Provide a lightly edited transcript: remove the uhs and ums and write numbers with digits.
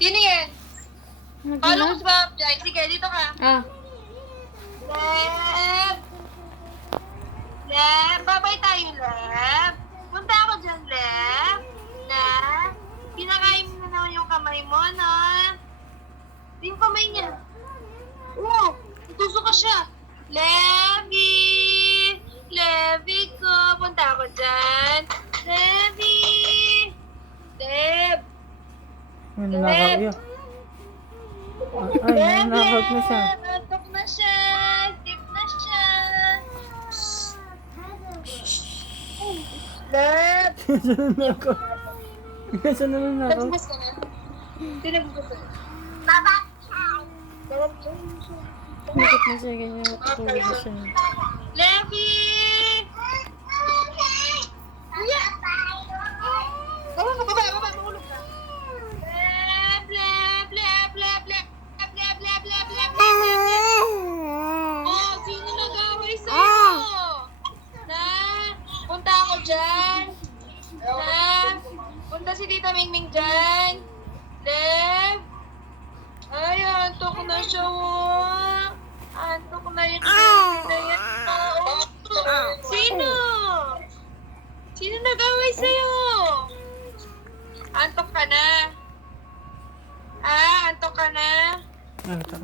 Sino yan? Ano Follow na? ko si Bob Jai. Sige, dito ka. Ah. Leb! Leb! Babay tayo, Leb! Punta ako dyan, Leb! Leb! Pinakain mo na naman yung kamay mo, no? Yung kamay niya. Oo! Tusok ka siya. Levi! Levi ko! Punta ako dyan. Levi! Leb! Ay, nanakaw yun. Ay, nanakaw na siya. Antok na siya. Sleep na siya. Leb! Kesa nanakaw. Kesa nanakaw. Nagbukas ka na? Sino nagbukas ka na? Baba! Bakit na siya ganyan? Tulog na siya. Levi! Kuya! Baba ka, baba, mahulog ka. Leb, leb, leb, leb, leb, leb, leb, leb, leb, leb, leb. Oh, sino nag-away sa'yo? Na, punta ako dyan. Na, punta si Tita Mingming dyan. Leb. Ay, antok na siya, oh. Antok na yung baby na yan. Oh. Sino? Sino nag-away sa'yo? Antok ka na? Ah, antok ka na? Ano ito?